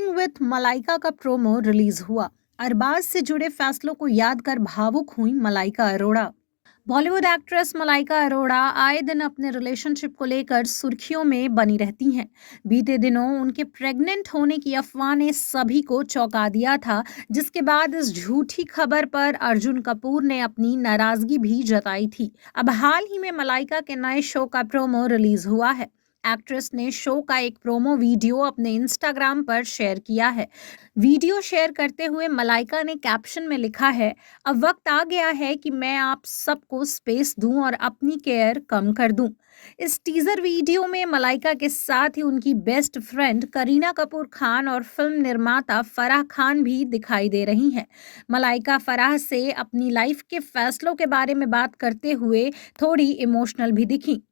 Moving with Malaika का promo release हुआ। अरबाज से जुड़े फैसलों को याद कर भावुक हुई मलाइका अरोड़ा। बॉलीवुड एक्ट्रेस मलाइका अरोड़ा आए दिन अपने रिलेशनशिप को लेकर सुर्खियों में बनी रहती हैं। बीते दिनों उनके प्रेग्नेंट होने की अफवाह ने सभी को चौंका दिया था, जिसके बाद इस झूठी खबर पर अर्जुन कपूर ने अपनी नाराजगी भी जताई थी। अब हाल ही में मलाइका के नए शो का प्रोमो रिलीज हुआ है। एक्ट्रेस ने शो का एक प्रोमो वीडियो अपने इंस्टाग्राम पर शेयर किया है। वीडियो शेयर करते हुए मलाइका ने कैप्शन में लिखा है, अब वक्त आ गया है कि मैं आप सबको स्पेस दूं और अपनी केयर कम कर दूं। इस टीजर वीडियो में मलाइका के साथ ही उनकी बेस्ट फ्रेंड करीना कपूर खान और फिल्म निर्माता फराह खान भी दिखाई दे रही हैं। मलाइका फराह से अपनी लाइफ के फैसलों के बारे में बात करते हुए थोड़ी इमोशनल भी दिखी।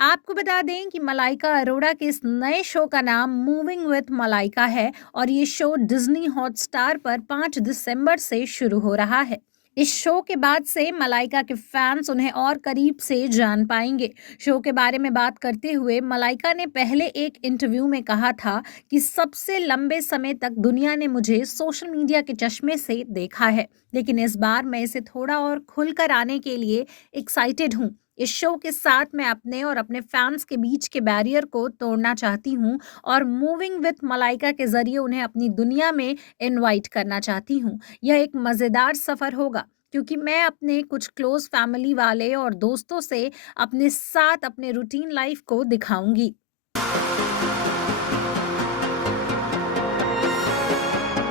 आपको बता दें कि मलाइका अरोड़ा के इस नए शो का नाम मूविंग विथ मलाइका है और ये शो डिज्नी हॉटस्टार पर 5 दिसंबर से शुरू हो रहा है। इस शो के बाद से मलाइका के फैंस उन्हें और करीब से जान पाएंगे। शो के बारे में बात करते हुए मलाइका ने पहले एक इंटरव्यू में कहा था कि सबसे लंबे समय तक दुनिया ने मुझे सोशल मीडिया के चश्मे से देखा है, लेकिन इस बार मैं इसे थोड़ा और खुलकर आने के लिए एक्साइटेड हूँ। इस शो के साथ मैं अपने और अपने फैंस के बीच के बैरियर को तोड़ना चाहती हूँ और मूविंग विथ मलाइका के जरिए उन्हें अपनी दुनिया में इनवाइट करना चाहती हूँ। यह एक मज़ेदार सफ़र होगा, क्योंकि मैं अपने कुछ क्लोज फैमिली वाले और दोस्तों से अपने साथ अपने रूटीन लाइफ को दिखाऊंगी।